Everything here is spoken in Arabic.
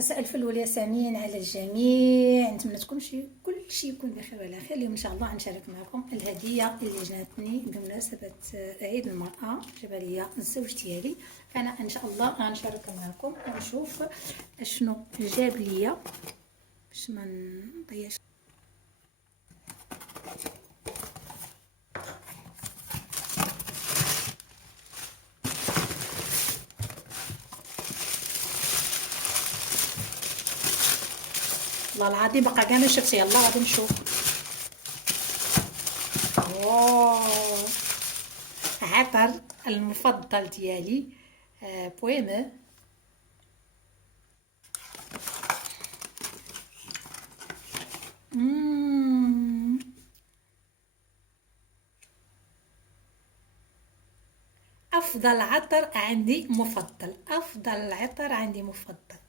مساء الفل والياسمين على الجميع. نتمنى كل شيء يكون بخير وعلى خير. اليوم ان شاء غنشارك معكم الهديه اللي جاتني بمناسبه عيد المراه. جابها لي الزوج ديالي، فانا ان شاء الله غنشارك معكم ونشوف شنو جاب لي باش ما نضيعش. والله العظيم بقى كاع ما شفت. يلا غادي نشوف. واو، عطر المفضل ديالي، بويمه. افضل عطر عندي مفضل، افضل عطر عندي مفضل.